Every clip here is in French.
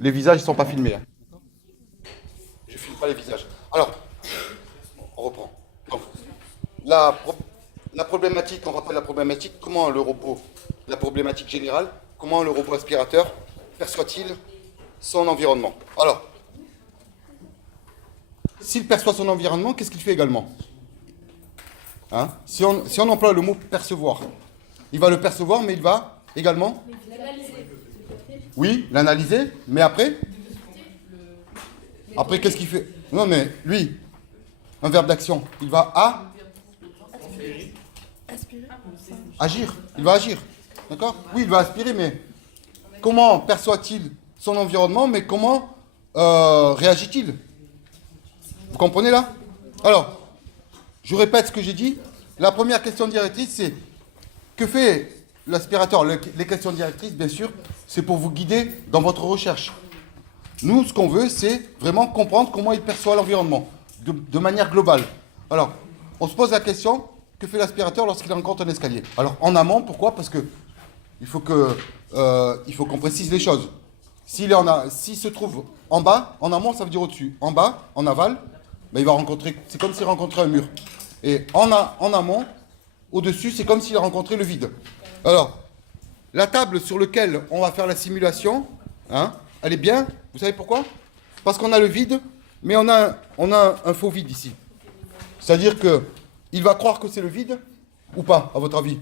Les visages ne sont pas filmés. Hein. Je ne filme pas les visages. Alors, on reprend. Donc, la problématique, on rappelle la problématique, comment le robot, la problématique générale, comment le robot aspirateur perçoit-il son environnement. Alors, s'il perçoit son environnement, qu'est-ce qu'il fait également? Hein, si on emploie le mot percevoir, il va le percevoir, mais il va également oui, l'analyser, mais après qu'est-ce qu'il fait? Non, mais lui, un verbe d'action, il va agir, il va agir, d'accord? Oui, il va aspirer, mais comment perçoit-il son environnement, mais comment réagit-il? Vous comprenez là? Alors, je répète ce que j'ai dit. La première question directrice, c'est que fait l'aspirateur? Les questions directrices, bien sûr, c'est pour vous guider dans votre recherche. Nous, ce qu'on veut, c'est vraiment comprendre comment il perçoit l'environnement, de manière globale. Alors, on se pose la question, que fait l'aspirateur lorsqu'il rencontre un escalier? Alors, en amont, pourquoi? Parce que il faut qu'on précise les choses. S'il se trouve en bas, en amont, ça veut dire au-dessus. En bas, en aval, ben, il va rencontrer, c'est comme s'il rencontrait un mur. Et en amont, au-dessus, c'est comme s'il a rencontré le vide. Alors, la table sur laquelle on va faire la simulation, hein, elle est bien. Vous savez pourquoi? Parce qu'on a le vide, mais on a un faux vide ici. C'est-à-dire qu'il va croire que c'est le vide, ou pas, à votre avis?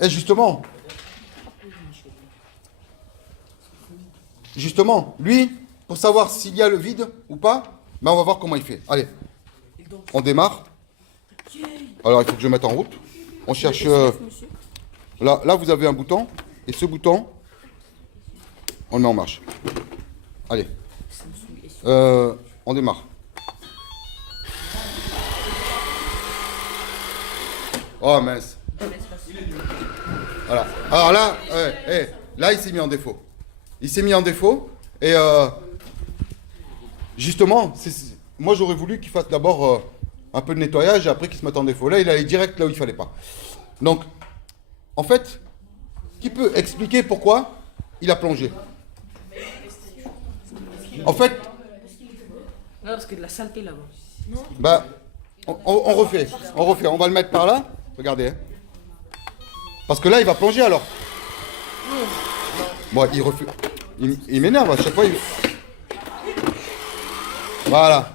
Et justement, lui, pour savoir s'il y a le vide ou pas, ben on va voir comment il fait. Allez, on démarre. Alors, il faut que je mette en route. On cherche... Là, vous avez un bouton. Et ce bouton, on le met en marche. Allez. On démarre. Oh, mince. Voilà. Alors là, là, il s'est mis en défaut. Il s'est mis en défaut. Et justement, moi, j'aurais voulu qu'il fasse d'abord un peu de nettoyage et après qu'il se mette en défaut. Là, il allait direct là où il ne fallait pas. Donc, en fait, qui peut expliquer pourquoi il a plongé? En fait... Non, parce que de la saleté là-bas. Bah, on refait. On va le mettre par là. Regardez. Hein. Parce que là, il va plonger alors. Bon, il refait. Il m'énerve à chaque fois. Voilà.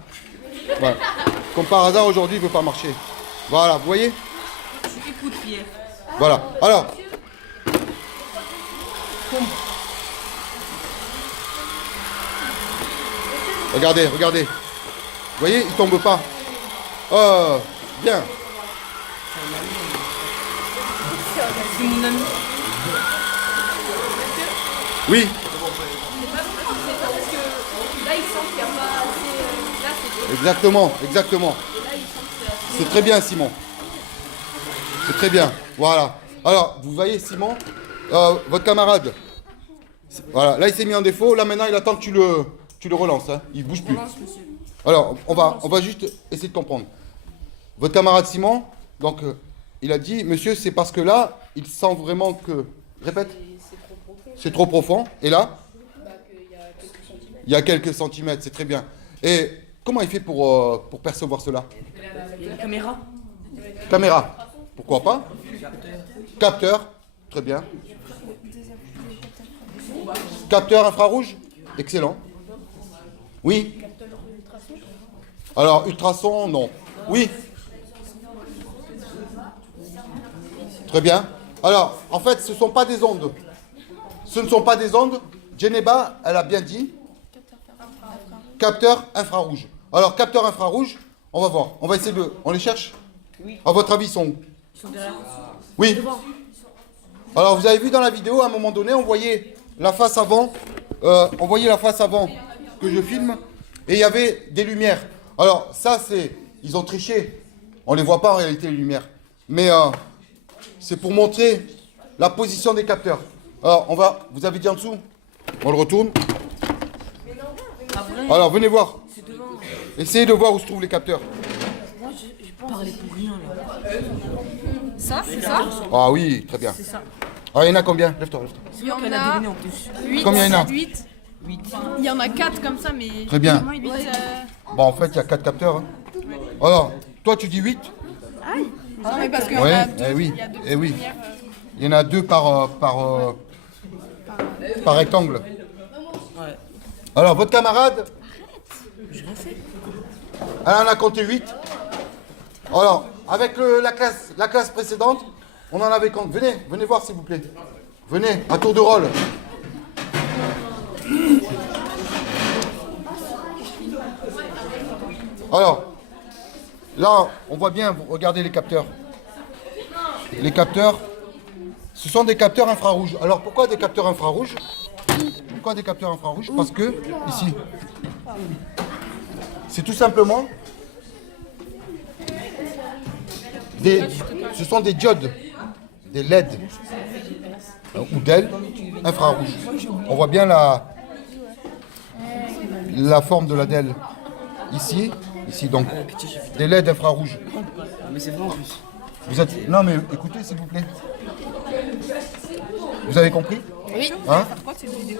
Comme par hasard, aujourd'hui, il ne veut pas marcher. Voilà, vous voyez? Écoute, Pierre. Voilà. Alors. Regardez. Vous voyez, il ne tombe pas. Oh, bien. C'est mon ami. Oui. Là, il sent qu'il n'y a pas assez. Là, c'est Exactement. C'est très bien, Simon. C'est très bien. Voilà. Alors, vous voyez, Simon, votre camarade. Voilà. Là, il s'est mis en défaut. Là, maintenant, il attend que tu le relances. Hein. Il ne bouge plus. Alors, on va juste essayer de comprendre. Votre camarade Simon, donc, il a dit, monsieur, c'est parce que là, il sent vraiment que... Répète. C'est trop profond. Et là, il y a quelques centimètres, c'est très bien. Et comment il fait pour percevoir cela? La caméra. Caméra. Pourquoi pas? Capteur. Très bien. Capteur infrarouge. Excellent. Oui. Alors, ultrason, non. Oui. Très bien. Alors, en fait, ce ne sont pas des ondes. Ce ne sont pas des ondes. Geneba, elle a bien dit. Capteur infrarouge. Alors, capteur infrarouge, on va voir. On va essayer de... On les cherche? Oui. À votre avis, ils sont où? Ils sont derrière. Oui. Alors, vous avez vu dans la vidéo, à un moment donné, on voyait la face avant. Que je filme. Et il y avait des lumières. Alors, ça, c'est... Ils ont triché. On ne les voit pas en réalité, les lumières. Mais c'est pour montrer la position des capteurs. Alors, vous avez dit en dessous? On le retourne. Alors, venez voir. Essayez de voir où se trouvent les capteurs. Moi, je parlais pour rien là. ça, c'est ça. Ah oui, très bien. C'est ça. Alors, il y en a combien? Lève-toi, lève-toi. Il y en Elle a a deviné en plus. 8. Combien il y en a? 8. Il y en a 4 comme ça, mais. Très bien. Vraiment, 8, Bon, en fait, il y a 4 capteurs. Hein. Alors, toi, tu dis 8? Non, mais parce qu'il y en Ouais, a 2. eh oui, Il y a 2 eh oui. premières. Il y en a 2 par rectangle. Ouais. Alors, votre camarade, elle en a compté 8. Alors, avec la classe précédente, on en avait compté. Venez voir s'il vous plaît. Venez, à tour de rôle. Alors, là, on voit bien, regardez les capteurs. Les capteurs, ce sont des capteurs infrarouges. Alors, pourquoi des capteurs infrarouges? Pourquoi des capteurs infrarouges? Parce que, ici, c'est tout simplement ce sont des diodes, des LED ou DEL infrarouges. On voit bien la forme de la DEL ici donc des LED infrarouges. Mais c'est vrai en plus. Vous êtes... Non mais écoutez s'il vous plaît. Vous avez compris? Oui. Hein? Pourquoi cette vidéo?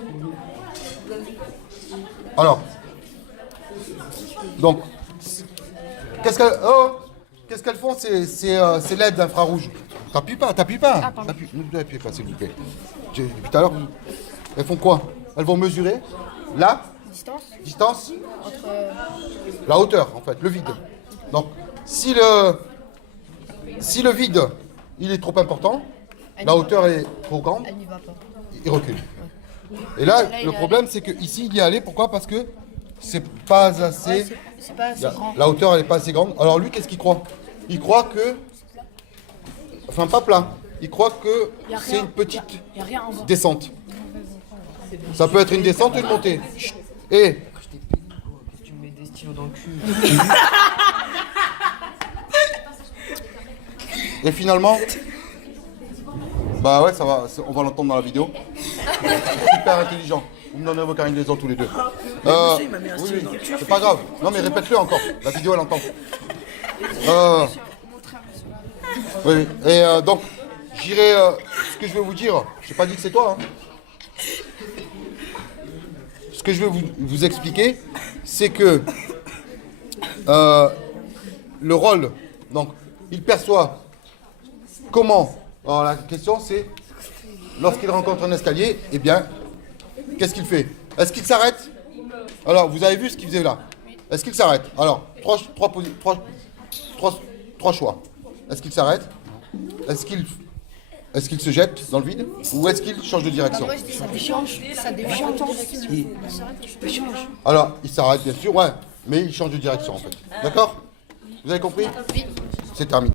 Alors, donc, qu'est-ce qu'elles font ces LED infrarouges? T'appuies pas. Ne t'appuyez pas, s'il vous plaît. Depuis tout à l'heure, elles font quoi? Elles vont mesurer la distance Entre. la hauteur, en fait, le vide. Donc, si le vide, il est trop important, la hauteur est trop grande, Elle n'y va pas. il recule. Et là, le problème, c'est que ici, il y est allé. Pourquoi? Parce que c'est pas assez. C'est pas assez grand. La hauteur, elle n'est pas assez grande. Alors lui, qu'est-ce qu'il croit? Il croit que... Enfin, pas plat. Il croit que c'est une petite Il n'y a rien en bas. descente. Ça peut être une descente ou une montée. Chut. Et Tu me mets des stylos dans le cul. Et finalement... Bah ouais, ça va, on va l'entendre dans la vidéo. Super intelligent. Vous me donnez vos carinaisons tous les deux. monsieur, il m'a mis un Oui, stylo oui, dans le cul. c'est pas grave. Non mais répète-le encore. La vidéo, elle entend. Oui, et donc, j'irai... ce que je vais vous dire, j'ai pas dit que c'est toi. Hein. Ce que je vais vous expliquer, c'est que le rôle, donc, il perçoit comment. Alors la question c'est, lorsqu'il rencontre un escalier, eh bien, qu'est-ce qu'il fait? Est-ce qu'il s'arrête? Alors, vous avez vu ce qu'il faisait là? Est-ce qu'il s'arrête? Alors, trois choix. Est-ce qu'il s'arrête? Est-ce qu'il se jette dans le vide? Ou est-ce qu'il change de direction? Moi, je dis ça déchange. Ça déchange. Alors, il s'arrête bien sûr, ouais, mais il change de direction en fait. D'accord? Vous avez compris? C'est terminé.